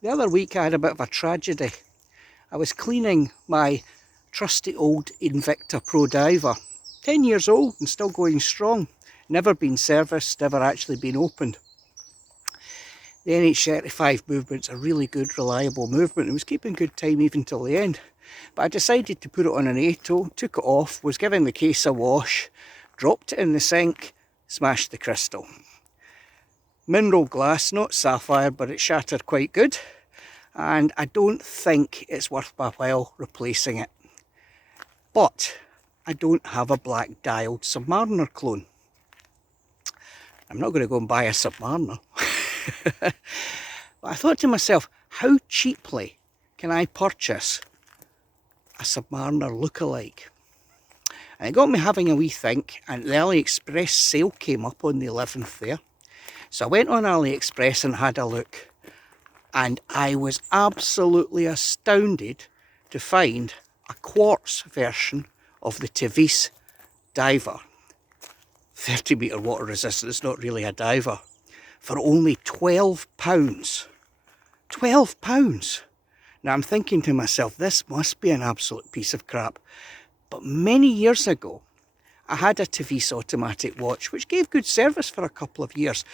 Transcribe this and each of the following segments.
The other week I had a bit of a tragedy. I was cleaning my trusty old Invicta Pro Diver. 10 years old and still going strong. Never been serviced, never actually been opened. The NH35 movement's a really good, reliable movement. It was keeping good time even till the end. But I decided to put it on an ATO, took it off, was giving the case a wash, dropped it in the sink, smashed the crystal. Mineral glass, not sapphire, but it shattered quite good. And I don't think it's worth my while replacing it. But I don't have a black dialed Submariner clone. I'm not going to go and buy a Submariner. But I thought to myself, how cheaply can I purchase a Submariner lookalike? And it got me having a wee think, and the AliExpress sale came up on the 11th there. So I went on AliExpress and had a look, and I was absolutely astounded to find a Quartz version of the Tevise diver. 30 metre water resistant, it's not really a diver, for only £12. £12! Now I'm thinking to myself, this must be an absolute piece of crap. But many years ago, I had a Tevise automatic watch, which gave good service for a couple of years.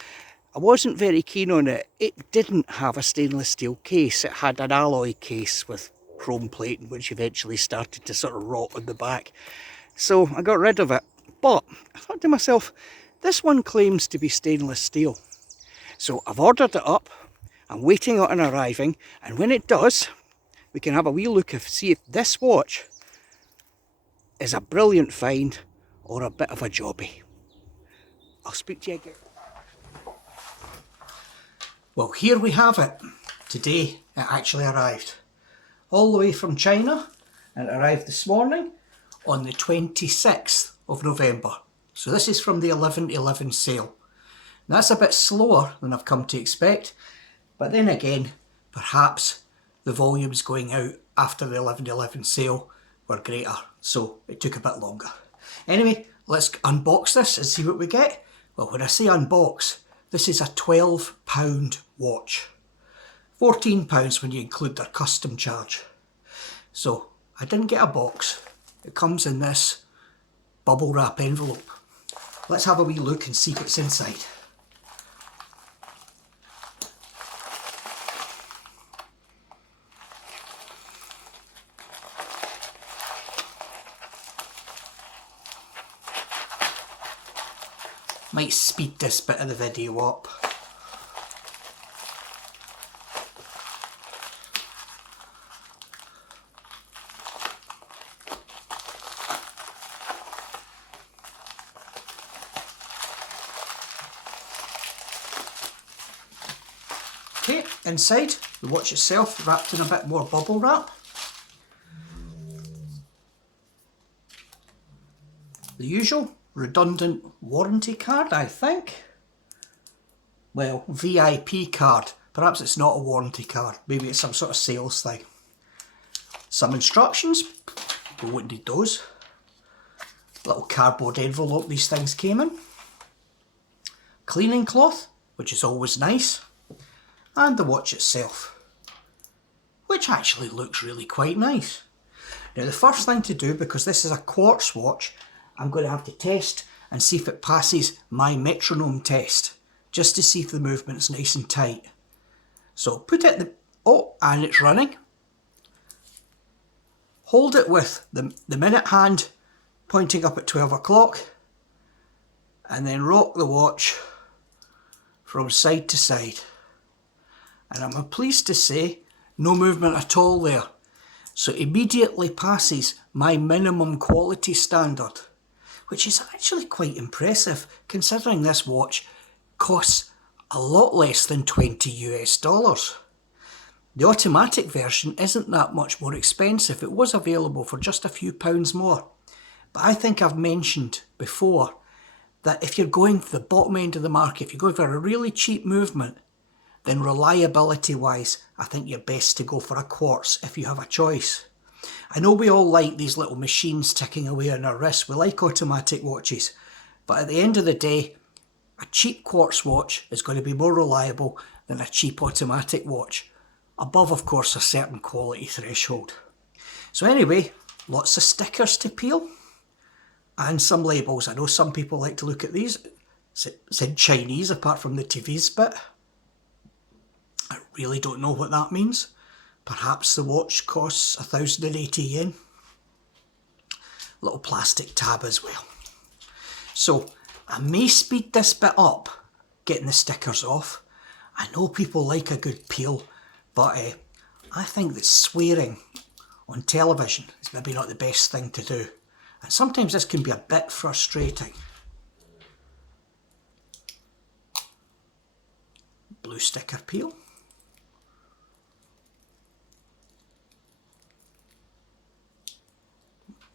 I wasn't very keen on it. It didn't have a stainless steel case. It had an alloy case with chrome plating, which eventually started to sort of rot on the back. So I got rid of it. But I thought to myself, this one claims to be stainless steel. So I've ordered it up. I'm waiting on it arriving. And when it does, we can have a wee look and see if this watch is a brilliant find or a bit of a jobby. I'll speak to you again. Well, here we have it. Today it actually arrived. All the way from China, and it arrived this morning on the 26th of November. So this is from the 11/11 sale. Now, that's a bit slower than I've come to expect, but then again, perhaps the volumes going out after the 11/11 sale were greater, so it took a bit longer. Anyway, let's unbox this and see what we get. Well, when I say unbox, this is a £12 watch. £14 when you include their custom charge. So I didn't get a box. It comes in this bubble wrap envelope. Let's have a wee look and see what's inside. Might speed this bit of the video up. Okay, inside the watch itself wrapped in a bit more bubble wrap. The usual redundant warranty card, I think. Well, VIP card. Perhaps it's not a warranty card. Maybe it's some sort of sales thing. Some instructions. We wouldn't need those. Little cardboard envelope these things came in. Cleaning cloth, which is always nice. And the watch itself, which actually looks really quite nice. Now, the first thing to do, because this is a Quartz watch, I'm going to have to test and see if it passes my metronome test, just to see if the movement's nice and tight. So put it in the... Oh, and it's running. Hold it with the minute hand pointing up at 12 o'clock, and then rock the watch from side to side. And I'm pleased to say, no movement at all there. So immediately passes my minimum quality standard, which is actually quite impressive considering this watch costs a lot less than $20 US. The automatic version isn't that much more expensive. It was available for just a few pounds more. But I think I've mentioned before that if you're going for the bottom end of the market, if you're going for a really cheap movement, then reliability wise, I think you're best to go for a Quartz if you have a choice. I know we all like these little machines ticking away on our wrists. We like automatic watches. But at the end of the day, a cheap Quartz watch is going to be more reliable than a cheap automatic watch. above, of course, a certain quality threshold. So anyway, lots of stickers to peel and some labels. I know some people like to look at these. It's in Chinese apart from the Tevise bit. I really don't know what that means. Perhaps the watch costs 1,080 yen. Little plastic tab as well. So I may speed this bit up, getting the stickers off. I know people like a good peel, but I think that swearing on television is maybe not the best thing to do. And sometimes this can be a bit frustrating. Blue sticker peel.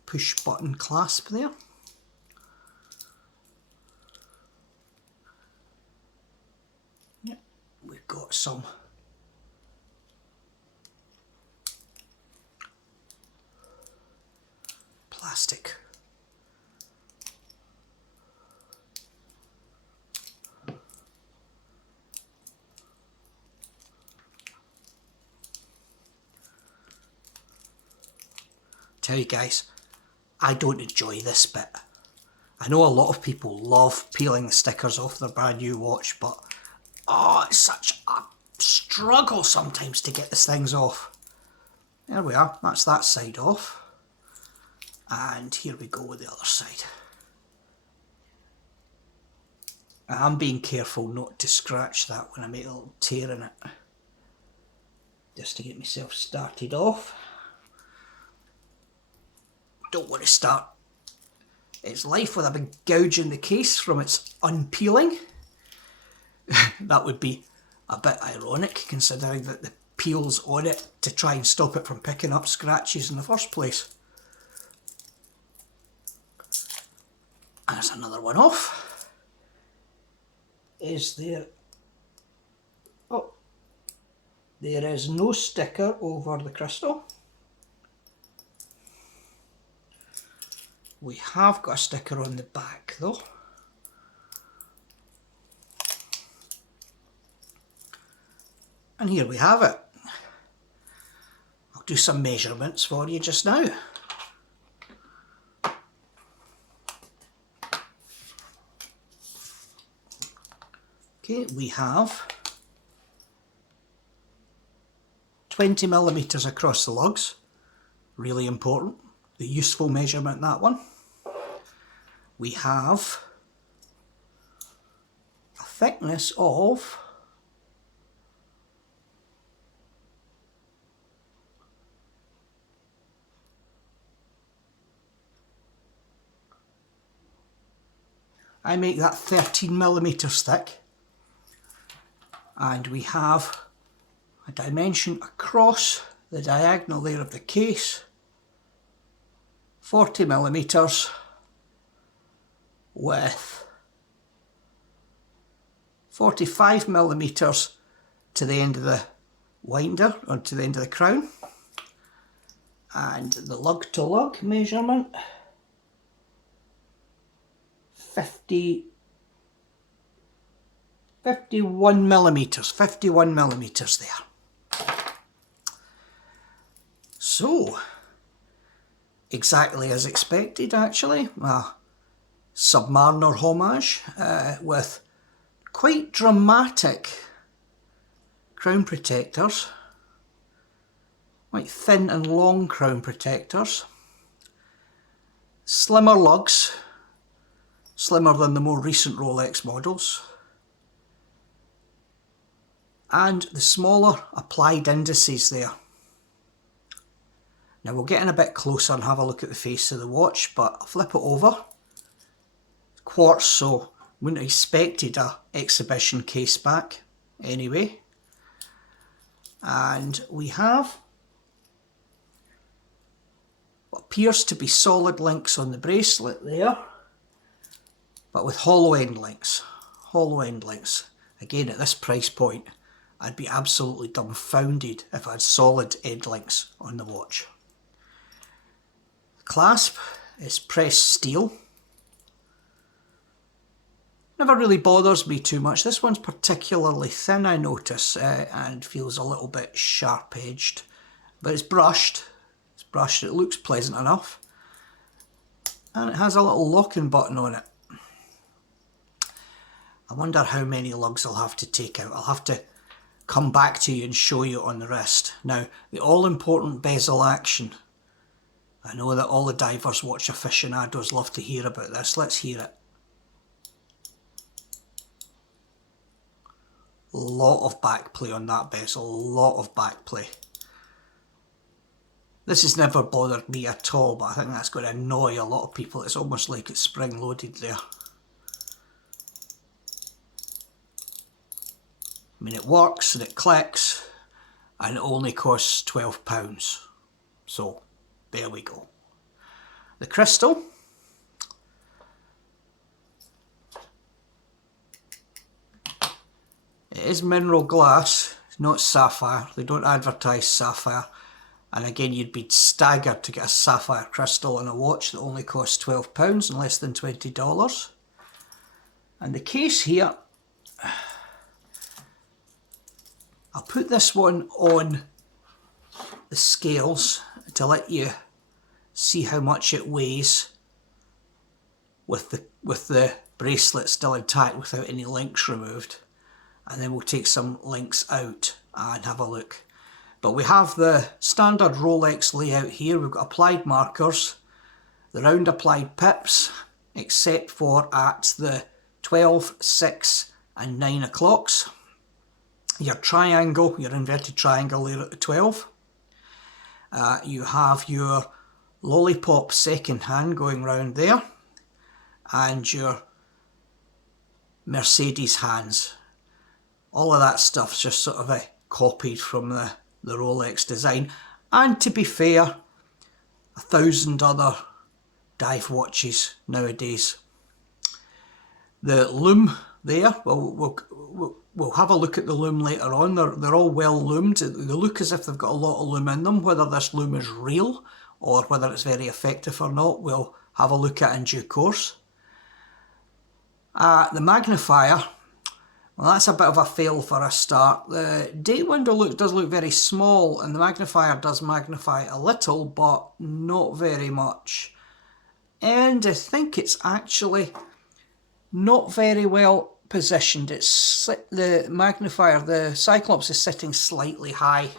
Push button clasp there. Yep. We've got some plastic tell you guys, I don't enjoy this bit. I know a lot of people love peeling the stickers off their brand new watch, but oh, it's such a struggle sometimes to get these things off. There we are, that's that side off. And here we go with the other side. I'm being careful not to scratch that when I make a little tear in it. Just to get myself started off. Don't want to start its life with a big gouge in the case from its unpeeling. That would be a bit ironic considering that the peel's on it to try and stop it from picking up scratches in the first place. And there's another one off. Is there... Oh, there is no sticker over the crystal. We have got a sticker on the back though. And here we have it. I'll do some measurements for you just now. Okay, we have 20mm across the lugs. Really important. The useful measurement, that one. We have a thickness of 13mm thick. And we have a dimension across the diagonal there of the case. 40mm with 45mm to the end of the winder, or to the end of the crown. And the lug to lug measurement, 51mm there. So, exactly as expected actually, a Submariner homage with quite dramatic crown protectors, quite thin and long crown protectors, slimmer lugs, slimmer than the more recent Rolex models, and the smaller applied indices there. Now we'll get in a bit closer and have a look at the face of the watch, but I'll flip it over. Quartz, so wouldn't have expected a exhibition case back anyway. And we have what appears to be solid links on the bracelet there, but with hollow end links. Hollow end links. Again, at this price point, I'd be absolutely dumbfounded if I had solid end links on the watch. The clasp is pressed steel. Never really bothers me too much. This one's particularly thin, I notice, and feels a little bit sharp-edged. But it's brushed. It's brushed. It looks pleasant enough. And it has a little locking button on it. I wonder how many lugs I'll have to take out. I'll have to come back to you and show you on the wrist. Now, the all-important bezel action. I know that all the divers watch aficionados love to hear about this. Let's hear it. Lot of backplay on that bezel, lot of backplay. This has never bothered me at all, but I think that's going to annoy a lot of people. It's almost like it's spring-loaded there. I mean, it works and it clicks, and it only costs £12. So, there we go. The crystal. It is mineral glass, not sapphire. They don't advertise sapphire. And again, you'd be staggered to get a sapphire crystal on a watch that only costs £12 and less than $20. And the case here, I'll put this one on the scales to let you see how much it weighs with the bracelet still intact without any links removed. And then we'll take some links out and have a look. But we have the standard Rolex layout here. We've got applied markers, the round applied pips, except for at the 12, 6 and 9 o'clocks. Your triangle, your inverted triangle there at the 12. You have your lollipop second hand going round there, and your Mercedes hands. All of that stuff's just sort of copied from the Rolex design. And to be fair, 1,000 other dive watches nowadays. The lume there, we'll have a look at the lume later on. They're all well lumed. They look as if they've got a lot of lume in them. Whether this lume is real or whether it's very effective or not, we'll have a look at in due course. The magnifier, well, that's a bit of a fail for a start. The date window does look very small, and the magnifier does magnify a little, but not very much. And I think it's actually not very well positioned. It's the magnifier, the Cyclops is sitting slightly high.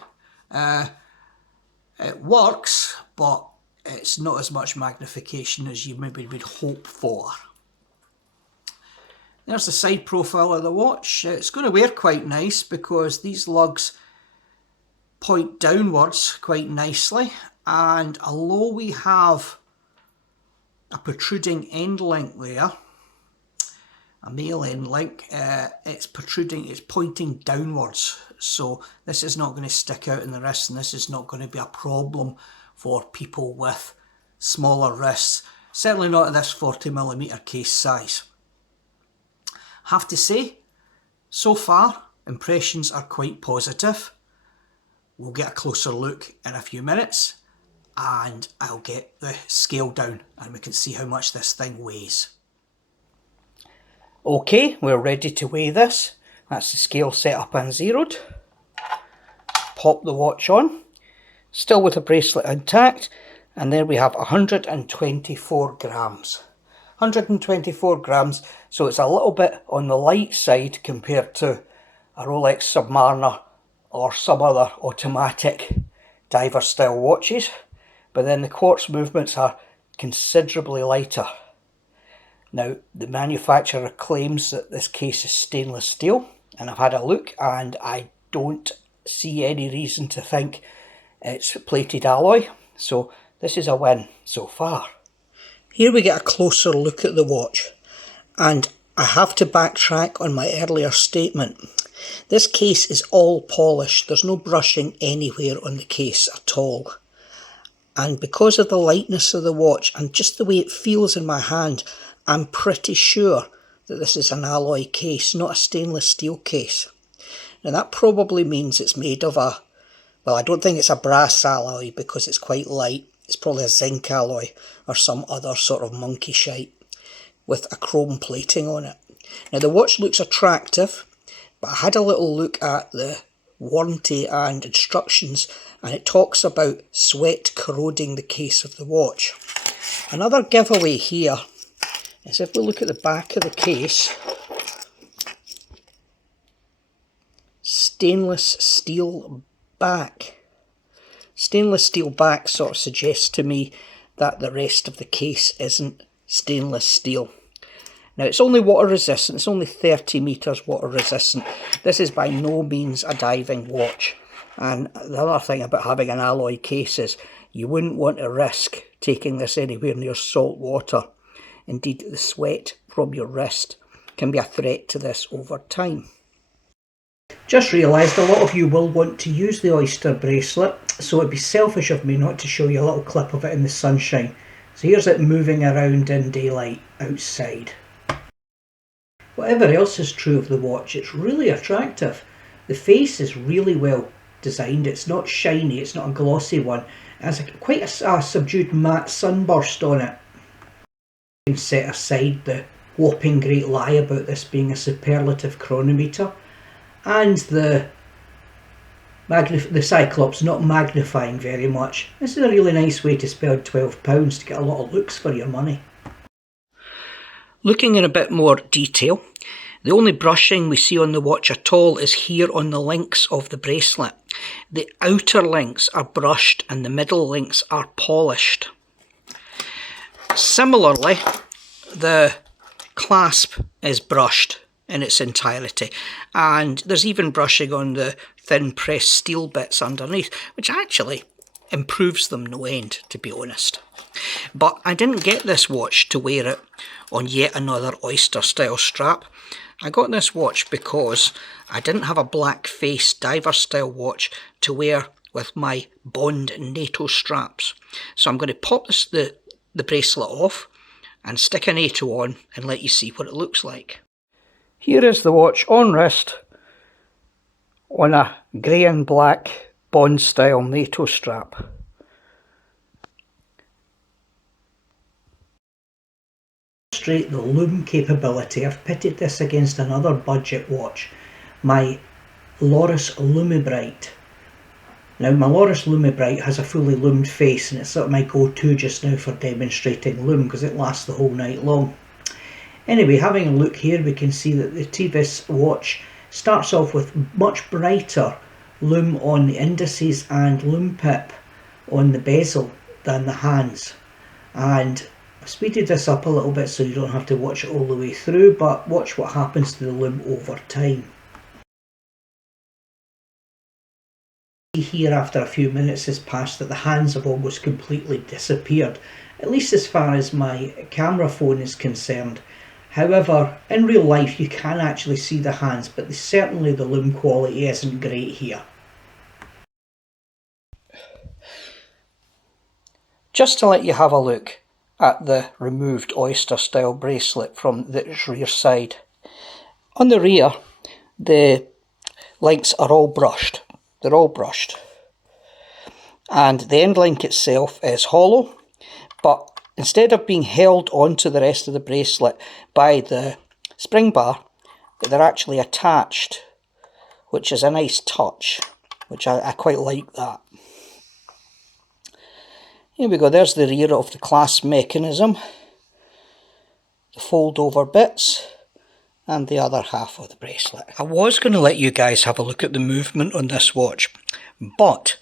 It works, but it's not as much magnification as you maybe would hope for. There's the side profile of the watch. It's going to wear quite nice because these lugs point downwards quite nicely, and although we have a protruding end link there, a male end link, it's protruding, it's pointing downwards, so this is not going to stick out in the wrist, and this is not going to be a problem for people with smaller wrists, certainly not at this 40mm case size. Have to say, so far, impressions are quite positive. We'll get a closer look in a few minutes, and I'll get the scale down and we can see how much this thing weighs. Okay, we're ready to weigh this. That's the scale set up and zeroed. Pop the watch on, still with the bracelet intact, and there we have 124 grams. 124 grams, so it's a little bit on the light side compared to a Rolex Submariner or some other automatic diver style watches, but then the quartz movements are considerably lighter. Now, the manufacturer claims that this case is stainless steel, and I've had a look and I don't see any reason to think it's plated alloy, so this is a win so far. Here we get a closer look at the watch, and I have to backtrack on my earlier statement. This case is all polished, there's no brushing anywhere on the case at all. And because of the lightness of the watch and just the way it feels in my hand, I'm pretty sure that this is an alloy case, not a stainless steel case. Now that probably means it's made of well, I don't think it's a brass alloy because it's quite light. It's probably a zinc alloy or some other sort of monkey shite with a chrome plating on it. Now the watch looks attractive, but I had a little look at the warranty and instructions, and it talks about sweat corroding the case of the watch. Another giveaway here is if we look at the back of the case, stainless steel back. Stainless steel back sort of suggests to me that the rest of the case isn't stainless steel. Now it's only water resistant, it's only 30 metres water resistant. This is by no means a diving watch. And the other thing about having an alloy case is you wouldn't want to risk taking this anywhere near salt water. Indeed, the sweat from your wrist can be a threat to this over time. Just realised a lot of you will want to use the Oyster bracelet, so it'd be selfish of me not to show you a little clip of it in the sunshine. So here's it moving around in daylight outside. Whatever else is true of the watch, it's really attractive. The face is really well designed. It's not shiny, it's not a glossy one. It has quite a subdued matte sunburst on it. You can set aside the whopping great lie about this being a superlative chronometer, and the Cyclops not magnifying very much. This is a really nice way to spend £12 to get a lot of looks for your money. Looking in a bit more detail, the only brushing we see on the watch at all is here on the links of the bracelet. The outer links are brushed and the middle links are polished. Similarly, the clasp is brushed in its entirety, and there's even brushing on the thin pressed steel bits underneath, which actually improves them no end, to be honest. But I didn't get this watch to wear it on yet another Oyster style strap. I got this watch because I didn't have a black face diver style watch to wear with my Bond NATO straps. So I'm going to pop the bracelet off and stick a NATO on and let you see what it looks like. Here is the watch on wrist on a grey and black Bond style NATO strap. To illustrate the lume capability, I've pitted this against another budget watch, my Loris Lumibright. Now my Loris Lumibright has a fully lumed face, and it's sort of my go-to just now for demonstrating lume because it lasts the whole night long. Anyway, having a look here, we can see that the Tevise watch starts off with much brighter lume on the indices and lume pip on the bezel than the hands. And I've speeded this up a little bit so you don't have to watch it all the way through, but watch what happens to the lume over time. Here, after a few minutes has passed, that the hands have almost completely disappeared, at least as far as my camera phone is concerned. However, in real life you can actually see the hands, but certainly the lume quality isn't great here. Just to let you have a look at the removed Oyster style bracelet from the rear side. On the rear, the links are all brushed. They're all brushed. And the end link itself is hollow, but instead of being held onto the rest of the bracelet by the spring bar, they're actually attached, which is a nice touch, which I quite like that. Here we go, there's the rear of the clasp mechanism, the fold over bits, and the other half of the bracelet. I was going to let you guys have a look at the movement on this watch, but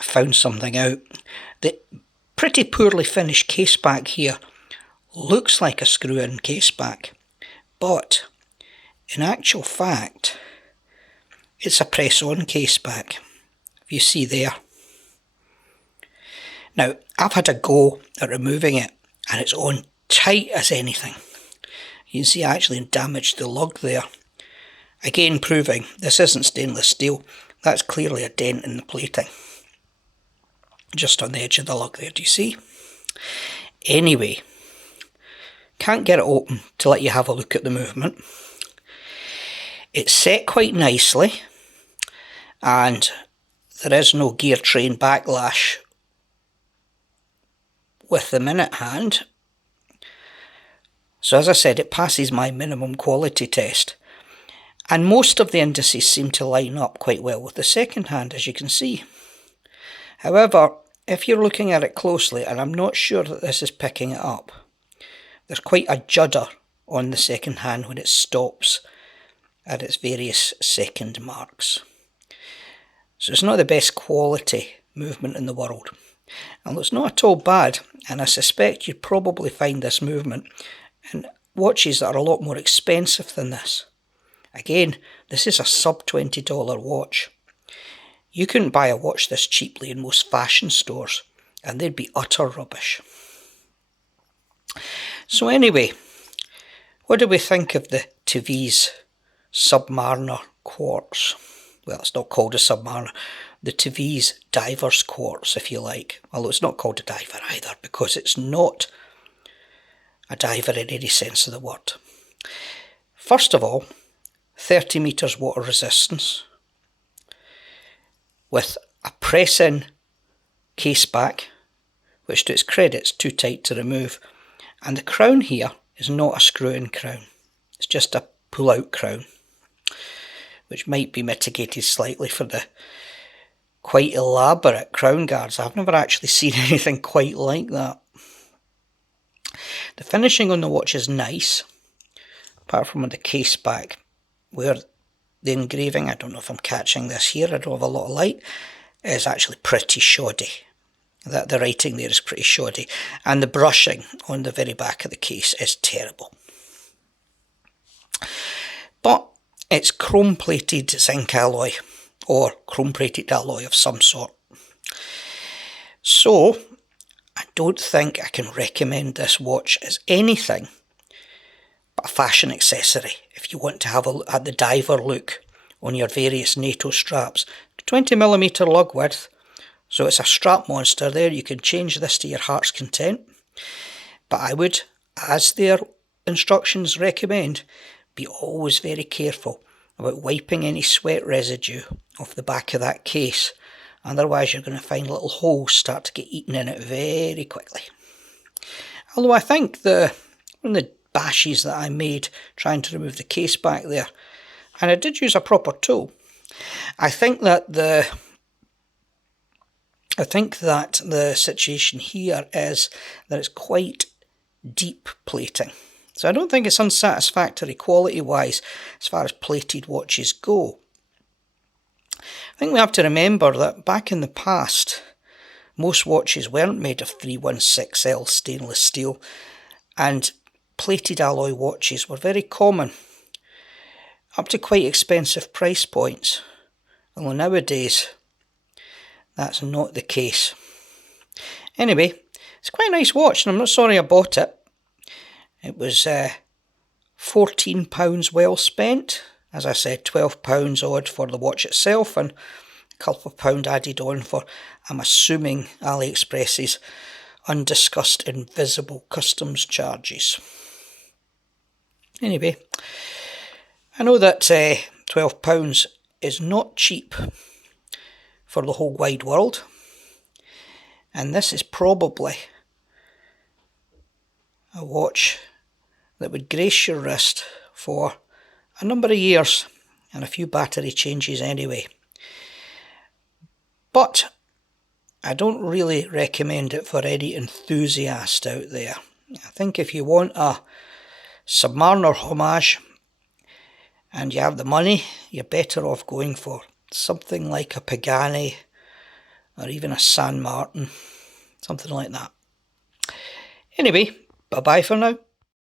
I found something out. The pretty poorly finished case back here looks like a screw-in case back, but in actual fact it's a press-on case back, if you see there. Now I've had a go at removing it and it's on tight as anything. You can see I actually damaged the lug there, again proving this isn't stainless steel. That's clearly a dent in the plating just on the edge of the lug there, do you see? Anyway, can't get it open to let you have a look at the movement. It's set quite nicely and there is no gear train backlash with the minute hand. So as I said, it passes my minimum quality test. And most of the indices seem to line up quite well with the second hand, as you can see. However, if you're looking at it closely, and I'm not sure that this is picking it up, there's quite a judder on the second hand when it stops at its various second marks. So it's not the best quality movement in the world. Although it's not at all bad, and I suspect you'd probably find this movement in watches that are a lot more expensive than this. Again, this is a sub $20 watch. You couldn't buy a watch this cheaply in most fashion stores, and they'd be utter rubbish. So anyway, what do we think of the Tevise Submariner Quartz? Well, it's not called a Submariner. The Tevise Diver's Quartz, if you like. Although it's not called a diver either, because it's not a diver in any sense of the word. First of all, 30 metres water resistance with a press-in case back, which to its credit is too tight to remove. And the crown here is not a screw-in crown. It's just a pull-out crown, which might be mitigated slightly for the quite elaborate crown guards. I've never actually seen anything quite like that. The finishing on the watch is nice, apart from on the case back, where the engraving, I don't know if I'm catching this here, I don't have a lot of light, is actually pretty shoddy. That the writing there is pretty shoddy, and the brushing on the very back of the case is terrible. But it's chrome plated zinc alloy, or chrome plated alloy of some sort. So I don't think I can recommend this watch as anything but a fashion accessory if you want to have a look at the diver look on your various NATO straps. 20mm lug width, so it's a strap monster there. You can change this to your heart's content, but I would, as their instructions recommend, be always very careful about wiping any sweat residue off the back of that case. Otherwise you're going to find little holes start to get eaten in it very quickly. Although I think one of the bashes that I made trying to remove the case back there, and I did use a proper tool, I think that the situation here is that it's quite deep plating. So I don't think it's unsatisfactory quality-wise as far as plated watches go. I think we have to remember that back in the past, most watches weren't made of 316L stainless steel, and plated alloy watches were very common, up to quite expensive price points. Although nowadays, that's not the case. Anyway, it's quite a nice watch, and I'm not sorry I bought it. It was £14 well spent. As I said, £12 odd for the watch itself, and a couple of pound added on for, I'm assuming, AliExpress's undiscussed invisible customs charges. Anyway, I know that £12 is not cheap for the whole wide world, and this is probably a watch that would grace your wrist for a number of years and a few battery changes anyway. But I don't really recommend it for any enthusiast out there. I think if you want a Submariner Homage and you have the money, you're better off going for something like a Pagani or even a San Martin, something like that. Anyway, bye-bye for now.